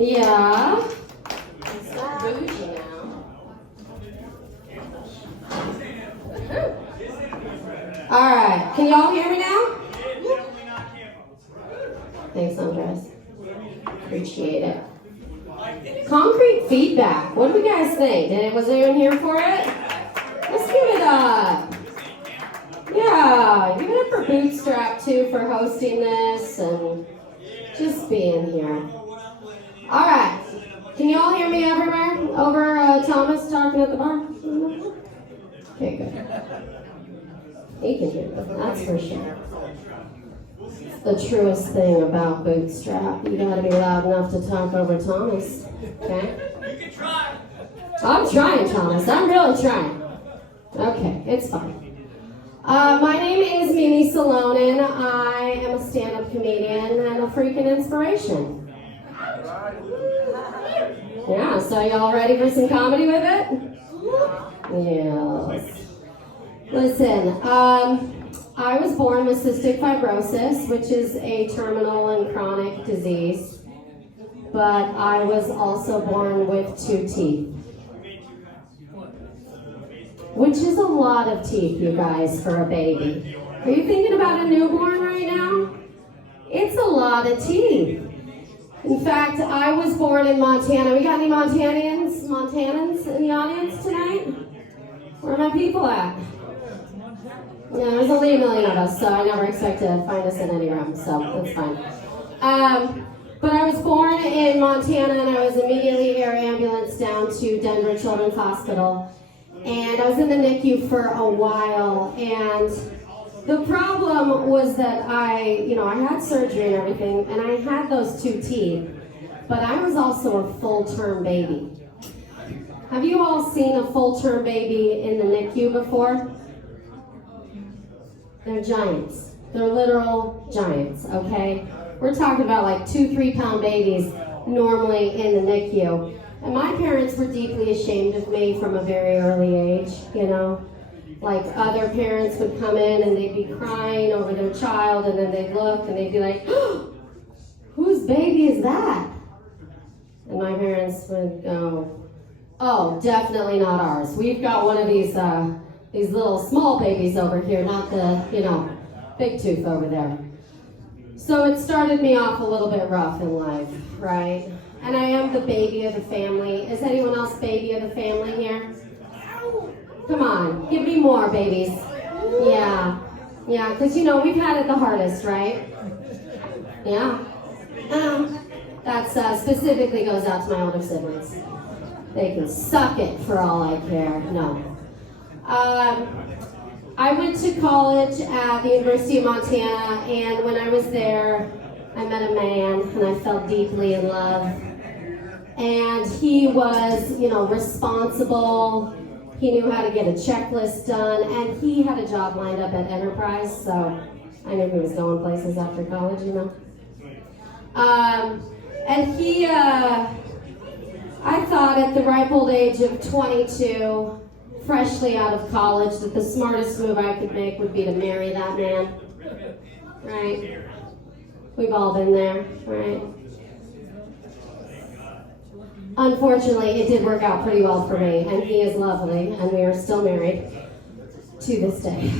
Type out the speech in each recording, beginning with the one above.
Yeah. It's not bougie now. All right. Can y'all hear me now? Thanks, Andres. Appreciate it. Concrete feedback. What do you guys think? Was anyone here for it? Let's give it up. Yeah, give it up for Bootstrap too for hosting this and just being here. All right. Can you all hear me everywhere? Over Thomas talking at the bar? Okay, good. He can hear me, that's for sure. It's the truest thing about Bootstrap. You gotta be loud enough to talk over Thomas. Okay? You can try. I'm trying, Thomas. I'm really trying. Okay, it's fine. My name is Mimi Salonen. I am a stand-up comedian and a freaking inspiration. Yeah, so y'all ready for some comedy with it? Yes. Listen, I was born with cystic fibrosis, which is a terminal and chronic disease, but I was also born with 2 teeth. Which is a lot of teeth, you guys, for a baby. Are you thinking about a newborn right now? It's a lot of teeth. In fact, I was born in Montana. We got any Montanans in the audience tonight? Where are my people at? Yeah, there's only 1 million of us, so I never expect to find us in any room, so that's fine. But I was born in Montana, and I was immediately air ambulanced down to Denver Children's Hospital. And I was in the NICU for a while, and the problem was that I had surgery and everything, and I had those 2 teeth, but I was also a full-term baby. Have you all seen a full-term baby in the NICU before? They're giants. They're literal giants, okay? We're talking about like 2-3 pound babies normally in the NICU. And my parents were deeply ashamed of me from a very early age, you know? Like other parents would come in and they'd be crying over their child, and then they'd look and they'd be like, oh, whose baby is that? And my parents would go, oh, definitely not ours. We've got one of these little small babies over here, not the, big tooth over there. So it started me off a little bit rough in life, right? And I am the baby of the family. Is anyone else baby of the family here? Come on, give me more babies. Yeah, because we've had it the hardest, right? Yeah. That specifically goes out to my older siblings. They can suck it for all I care. No. I went to college at the University of Montana, and when I was there, I met a man, and I fell deeply in love. And he was, responsible. He knew how to get a checklist done, and he had a job lined up at Enterprise, so I knew he was going places after college, And he, I thought at the ripe old age of 22, freshly out of college, that the smartest move I could make would be to marry that man, right? We've all been there, right? Unfortunately, it did work out pretty well for me, and he is lovely, and we are still married to this day.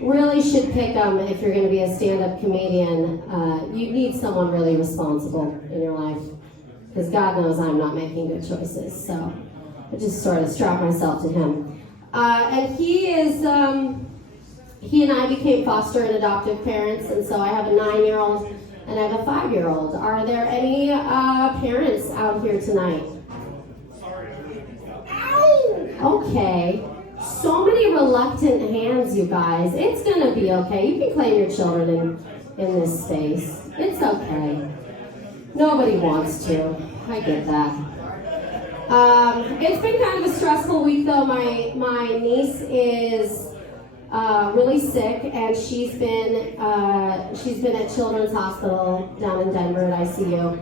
Really should pick him if you're going to be a stand-up comedian. You need someone really responsible in your life, because God knows I'm not making good choices, so I just sort of strap myself to him. And he and I became foster and adoptive parents, and so I have a 9-year-old and I have a 5-year-old. Are there any parents out here tonight? Okay. So many reluctant hands, you guys. It's gonna be okay. You can claim your children in this space. It's okay. Nobody wants to. I get that. It's been kind of a stressful week, though. My niece is really sick, and she's been at Children's Hospital down in Denver at ICU.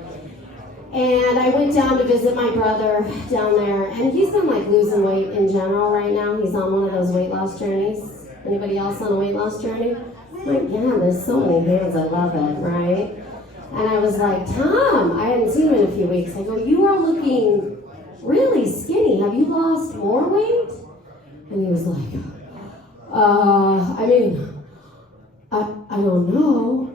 And I went down to visit my brother down there, and he's been like losing weight in general right now. He's on one of those weight loss journeys. Anybody else on a weight loss journey? Like, yeah, there's so many hands. I love it, right? And I was like, Tom, I hadn't seen him in a few weeks. I go, you are looking really skinny. Have you lost more weight? And he was like, I don't know.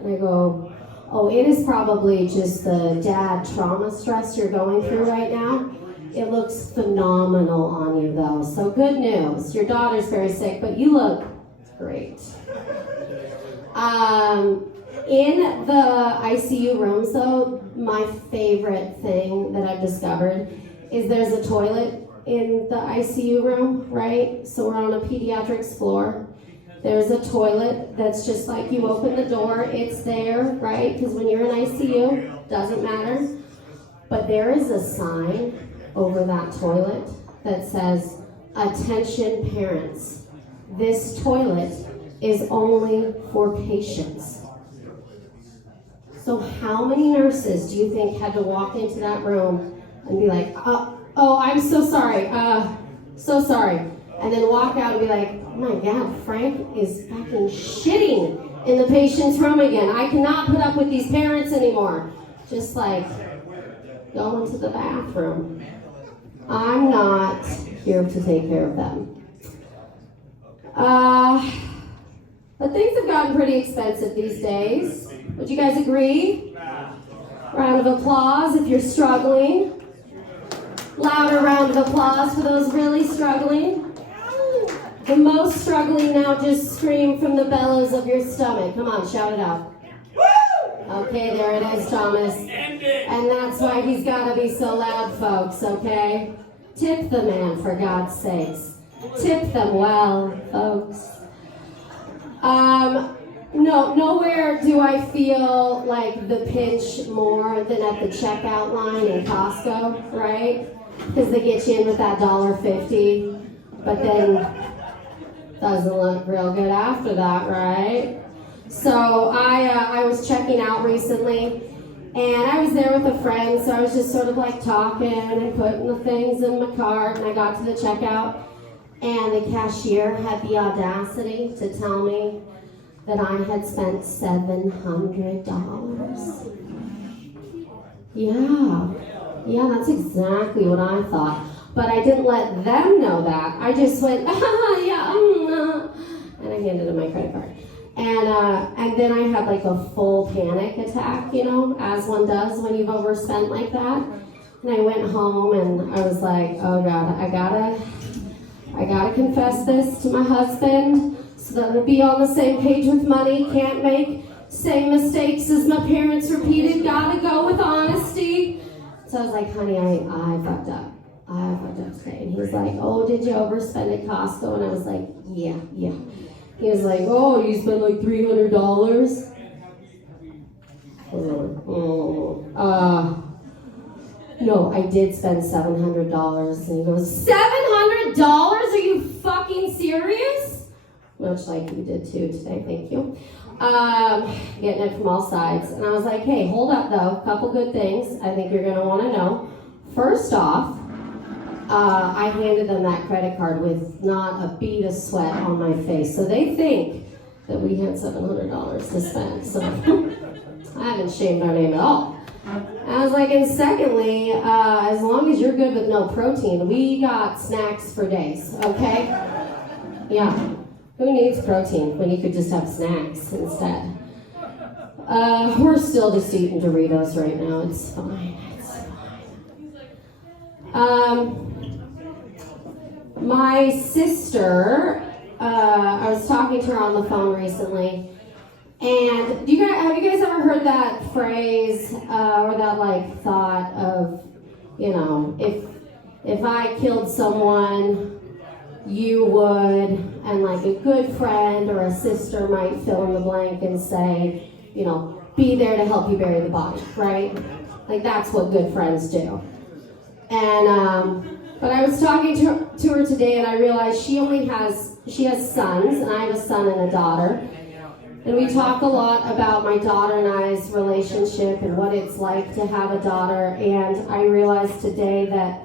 And I go, oh, it is probably just the dad trauma stress you're going through right now. It looks phenomenal on you, though. So good news. Your daughter's very sick, but you look great. In the ICU rooms, though, my favorite thing that I've discovered is there's a toilet in the ICU room, right? So we're on a pediatrics floor. There's a toilet that's just like you open the door, it's there, right? Because when you're in ICU, doesn't matter. But there is a sign over that toilet that says, attention parents, this toilet is only for patients. So how many nurses do you think had to walk into that room and be like, oh, I'm so sorry, so sorry. And then walk out and be like, oh my God, Frank is fucking shitting in the patient's room again. I cannot put up with these parents anymore. Just like, go into the bathroom. I'm not here to take care of them. But things have gotten pretty expensive these days. Would you guys agree? Round of applause if you're struggling. Louder round of applause for those really struggling. The most struggling now, just scream from the bellows of your stomach. Come on, shout it out. Okay, there it is, Thomas. And that's why he's got to be so loud, folks, okay? Tip the man, for God's sakes. Tip them well, folks. Nowhere do I feel like the pinch more than at the checkout line in Costco, right? Because they get you in with that $1.50, but then doesn't look real good after that, right? So I was checking out recently, and I was there with a friend, so I was just sort of like talking and putting the things in my cart, and I got to the checkout, and the cashier had the audacity to tell me that I had spent $700. Yeah, that's exactly what I thought. But I didn't let them know that. I just went, and I handed him my credit card. And then I had like a full panic attack, as one does when you've overspent like that. And I went home and I was like, oh God, I gotta confess this to my husband so that we'll be on the same page with money. Can't make same mistakes as my parents repeated. Gotta go with honesty. So I was like, honey, I fucked up. I fucked up today. And he was like, oh, did you overspend at Costco? And I was like, yeah. He was like, oh, you spent like $300? No, I did spend $700. And he goes, $700? Are you fucking serious? Much like you did too today, thank you. Getting it from all sides. And I was like, hey, hold up though. Couple good things I think you're gonna wanna know. First off, I handed them that credit card with not a bead of sweat on my face. So they think that we had $700 to spend. So I haven't shamed our name at all. And I was like, and secondly, as long as you're good with no protein, we got snacks for days, okay? Yeah. Who needs protein when you could just have snacks instead? We're still just eating Doritos right now. It's fine. My sister, I was talking to her on the phone recently, and have you guys ever heard that phrase or that like thought of, if I killed someone, you would, and like a good friend or a sister might fill in the blank and say, be there to help you bury the body, right? Like that's what good friends do. And but I was talking to her today, and I realized she has sons, and I have a son and a daughter. And we talk a lot about my daughter and I's relationship and what it's like to have a daughter. And I realized today that,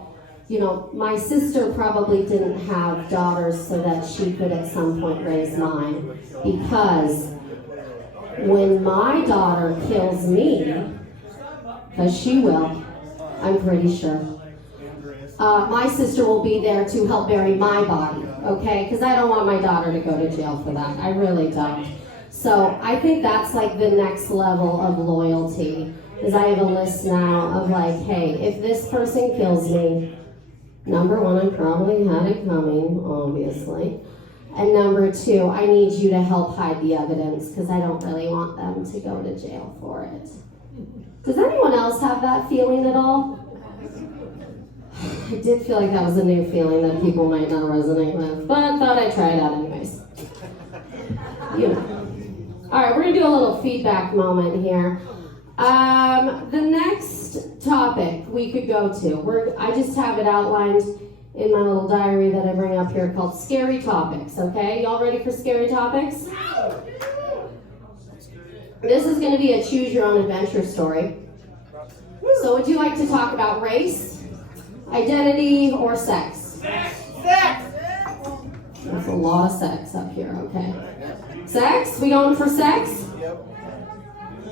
my sister probably didn't have daughters so that she could at some point raise mine, because when my daughter kills me, because she will, I'm pretty sure, my sister will be there to help bury my body, okay? Because I don't want my daughter to go to jail for that. I really don't. So I think that's like the next level of loyalty, is I have a list now of like, hey, if this person kills me, number one, I probably had it coming, obviously. And number two, I need you to help hide the evidence because I don't really want them to go to jail for it. Does anyone else have that feeling at all? I did feel like that was a new feeling that people might not resonate with, but I thought I'd try it out anyways. You know. All right, we're going to do a little feedback moment here. The next topic we could go to, I just have it outlined in my little diary that I bring up here called Scary Topics, okay? Y'all ready for Scary Topics? This is going to be a choose your own adventure story. So would you like to talk about race, identity, or sex? Sex! There's a lot of sex up here, okay. Sex? We going for sex? Yep.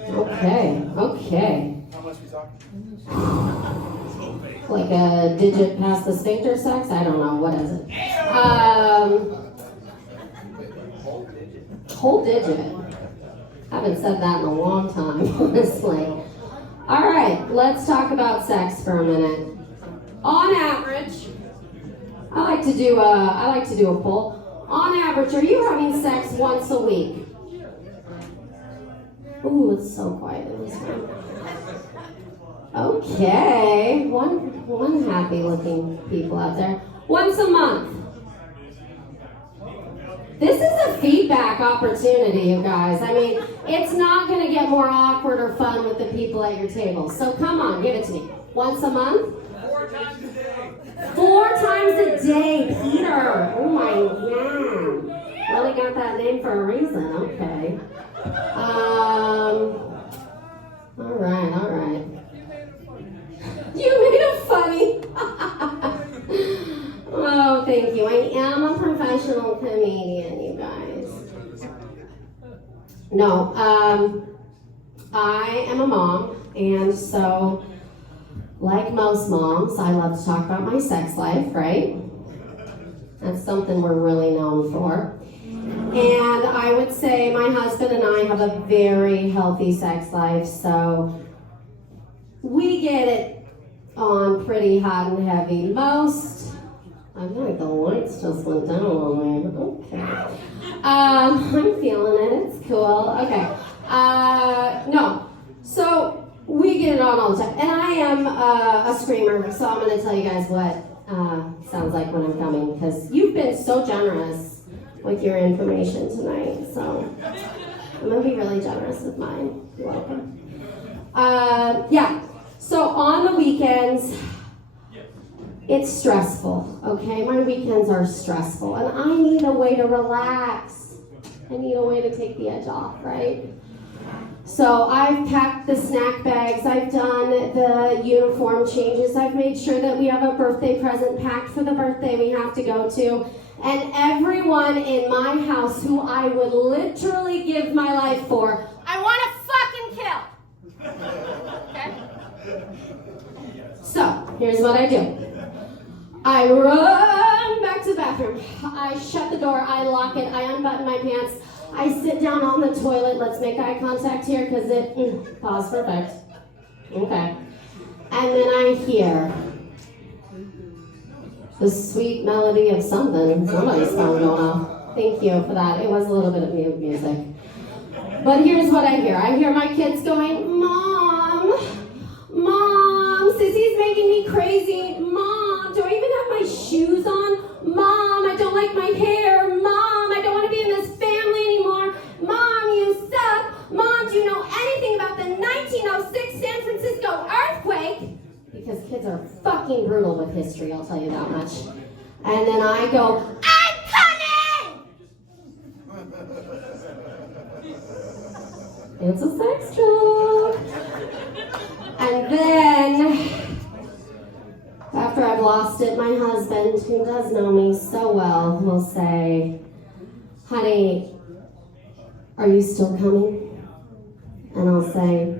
Okay. How much we talking? Like a digit past the sphincter sex? I don't know. What is it? Whole digit. Haven't said that in a long time, honestly. All right, let's talk about sex for a minute. On average, I like to do a poll. On average, are you having sex once a week? Ooh, it's so quiet in this room. Okay, one happy-looking people out there. Once a month. This is a feedback opportunity, you guys. I mean, it's not going to get more awkward or fun with the people at your table. So come on, give it to me. Once a month? 4 times a day. 4 times a day, Peter. Oh my God. Really got that name for a reason. Okay. All right. You made it funny. Oh, thank you. I am a professional comedian, you guys. No, I am a mom, and so, like most moms, I love to talk about my sex life, right? That's something we're really known for. And I would say my husband and I have a very healthy sex life, so we get it on pretty hot and heavy. I feel like the lights just went down on me. Okay. I'm feeling it. It's cool. Okay. No. So we get it on all the time. And I am a screamer, so I'm going to tell you guys what sounds like when I'm coming, because you've been so generous with your information tonight. So I'm going to be really generous with mine. You're welcome. Yeah. So on the weekends, it's stressful, okay? My weekends are stressful, and I need a way to relax. I need a way to take the edge off, right? So I've packed the snack bags, I've done the uniform changes, I've made sure that we have a birthday present packed for the birthday we have to go to, and everyone in my house who I would literally give my life for, I want to fucking kill. Okay? So, here's what I do. I run back to the bathroom. I shut the door. I lock it. I unbutton my pants. I sit down on the toilet. Let's make eye contact here because pause perfect. Okay. And then I hear the sweet melody of something. Somebody's phone going off. Thank you for that. It was a little bit of music. But here's what I hear. I hear my kids going, Mom, Sissy's making me crazy. Mom, do I even have my shoes on? Mom, I don't like my hair. Mom, I don't want to be in this family anymore. Mom, you suck. Mom, do you know anything about the 1906 San Francisco earthquake? Because kids are fucking brutal with history, I'll tell you that much. And then I go, I'm coming! It's a sex joke. And then, after I've lost it, my husband, who does know me so well, will say, honey, are you still coming? and I'll say,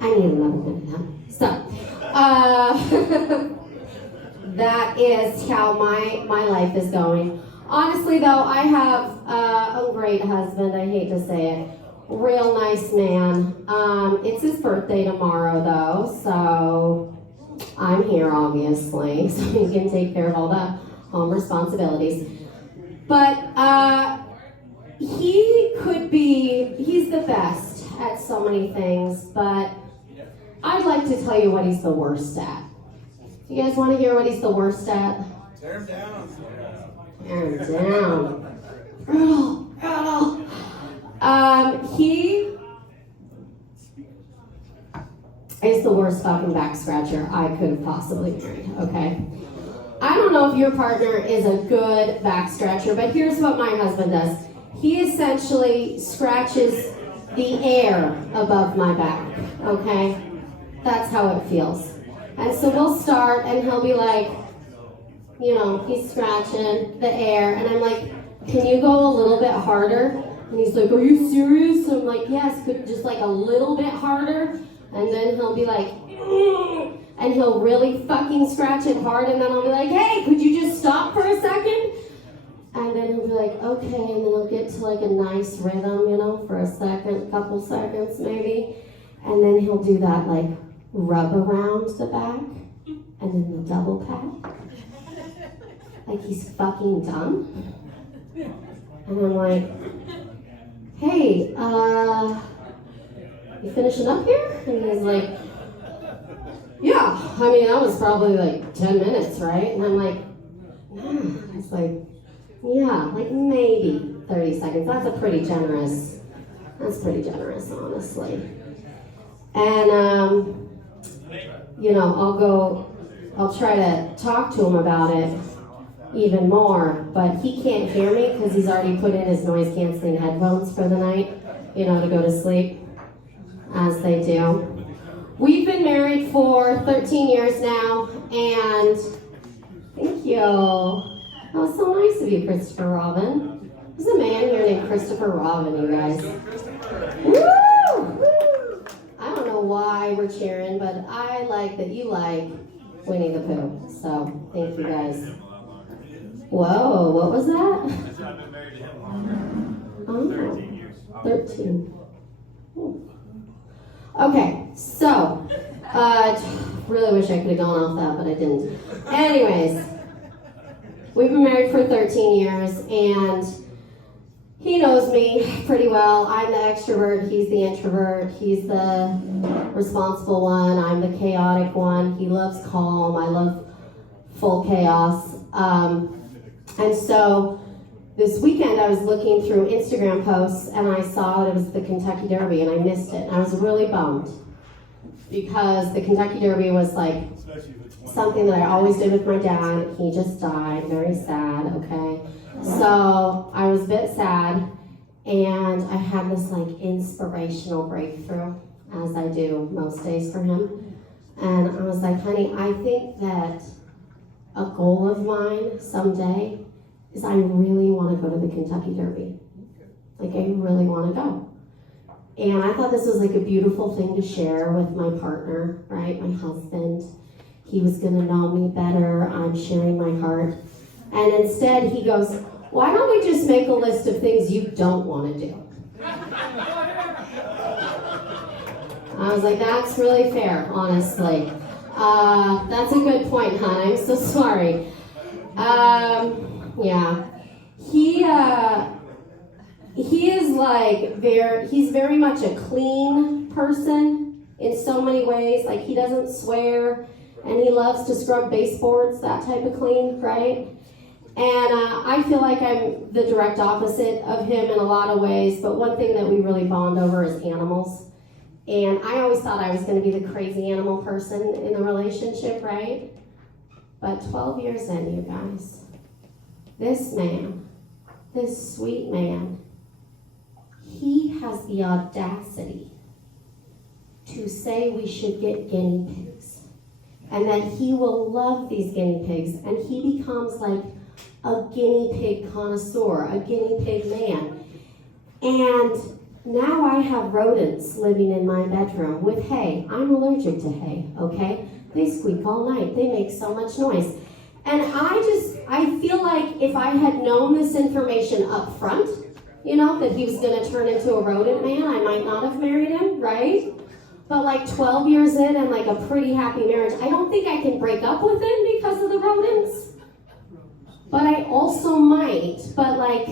I need another minute. So, that is how my life is going. Honestly, though, I have a great husband. I hate to say it. Real nice man. It's his birthday tomorrow, though, so I'm here, obviously, so he can take care of all the home responsibilities. But he's the best at so many things, but I'd like to tell you what he's the worst at. Do you guys want to hear what he's the worst at? Tear him down. Tear him down. Brutal. He is the worst fucking back scratcher I could have possibly married, okay? I don't know if your partner is a good back scratcher, but here's what my husband does. He essentially scratches the air above my back, okay? That's how it feels. And so we'll start, and he'll be like, he's scratching the air, and I'm like, can you go a little bit harder? And he's like, are you serious? And I'm like, yes, but just like a little bit harder. And then he'll be like, and he'll really fucking scratch it hard, and then I'll be like, hey, could you just stop for a second? And then he'll be like, okay, and then he'll get to like a nice rhythm, for a second, couple seconds maybe. And then he'll do that like rub around the back, and then the double pat. Like he's fucking done. And I'm like, hey, you finishing up here? And he's like, yeah, that was probably like 10 minutes, right? And I'm like, nah. It's like, yeah, like maybe 30 seconds. That's pretty generous, honestly. And, I'll try to talk to him about it even more, but he can't hear me because he's already put in his noise-canceling headphones for the night, to go to sleep, as they do. We've been married for 13 years now, and thank you. That was so nice of you, Christopher Robin. There's a man here named Christopher Robin, you guys. Woo! I don't know why we're cheering, but I like that you like Winnie the Pooh, so thank you guys. Whoa, what was that? I've been married to him longer. 13 years. 13. Ooh. Okay, so, really wish I could have gone off that, but I didn't. Anyways, we've been married for 13 years, and he knows me pretty well. I'm the extrovert, he's the introvert, he's the responsible one, I'm the chaotic one. He loves calm, I love full chaos. And so this weekend I was looking through Instagram posts and I saw it was the Kentucky Derby and I missed it. And I was really bummed because the Kentucky Derby was like something that I always did with my dad. He just died, very sad, okay? So I was a bit sad and I had this like inspirational breakthrough, as I do most days for him. And I was like, honey, I think that a goal of mine someday is I really want to go to the Kentucky Derby. Like, I really want to go. And I thought this was like a beautiful thing to share with my partner, right? My husband. He was going to know me better. I'm sharing my heart. And instead he goes, why don't we just make a list of things you don't want to do? I was like, that's really fair, honestly. That's a good point, hon. I'm so sorry. Yeah. He is like he's very much a clean person in so many ways. Like, he doesn't swear and he loves to scrub baseboards, that type of clean, right? And I feel like I'm the direct opposite of him in a lot of ways, but one thing that we really bond over is animals. And I always thought I was going to be the crazy animal person in a relationship, right? But 12 years in, you guys, this man, this sweet man, he has the audacity to say we should get guinea pigs and that he will love these guinea pigs, and he becomes like a guinea pig connoisseur, a guinea pig man. And Now I have rodents living in my bedroom with hay. I'm allergic to hay, okay? They squeak all night. They make so much noise. And I feel like if I had known this information up front, you know, that he was going to turn into a rodent man, I might not have married him, right? But like 12 years in and like a pretty happy marriage, I don't think I can break up with him because of the rodents. But I also might. But like,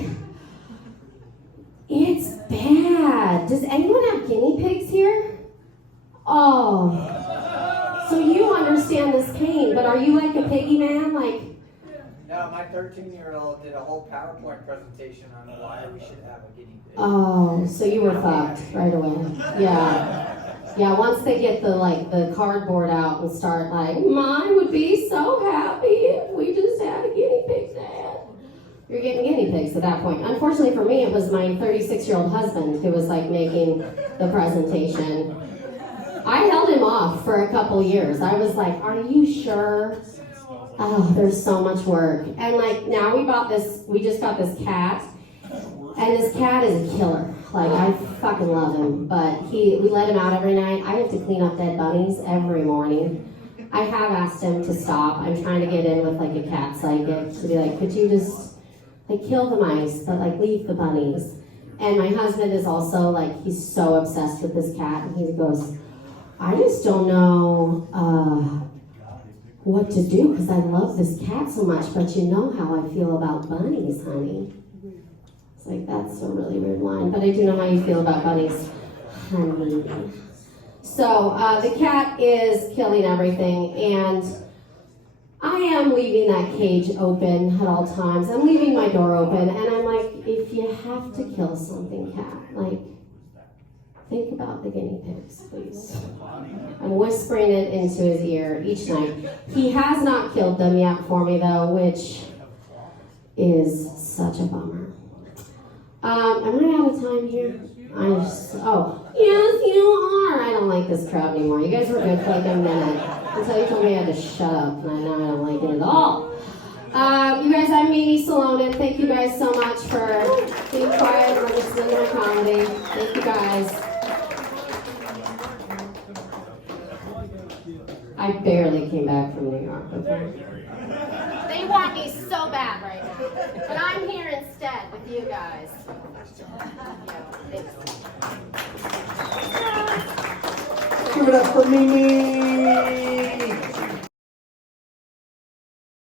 it's bad. Does anyone have guinea pigs here? Oh. So you understand this pain, but are you like a piggy man? Like, no, my 13-year-old did a whole PowerPoint presentation on why we should have a guinea pig. oh, so you were fucked right away. Yeah. Yeah, once they get the cardboard out and start like, Mom would be so happy if we just had a guinea pig, Dad. You're getting guinea pigs at that point. Unfortunately for me, it was my 36-year-old husband who was like making the presentation. I held him off for a couple years. I was like, are you sure? Oh, there's so much work. And like now we just got this cat, and this cat is a killer. Like I fucking love him, but we let him out every night. I have to clean up dead bunnies every morning. I have asked him to stop. I'm trying to get in with like a cat psychic to be like, could you just like kill the mice, but like leave the bunnies? And my husband is also like, he's so obsessed with this cat, and he goes, I just don't know what to do because I love this cat so much, but you know how I feel about bunnies, honey. It's like, that's a really weird line, but I do know how you feel about bunnies, honey. So the cat is killing everything, and I am leaving that cage open at all times. I'm leaving my door open, and I'm like, if you have to kill something, cat, like, think about the guinea pigs, please. I'm whispering it into his ear each night. He has not killed them yet for me, though, which is such a bummer. Am I out of time here? Yes, you are. I don't like this crowd anymore. You guys were good for like a minute until you told me I had to shut up, and now I don't like it at all. You guys, I'm Mimi Salonen. Thank you guys so much for being quiet and listening to my comedy. Thank you guys. I barely came back from New York, okay? They want me so bad right now. But I'm here instead with you guys. Give it up for Mimi!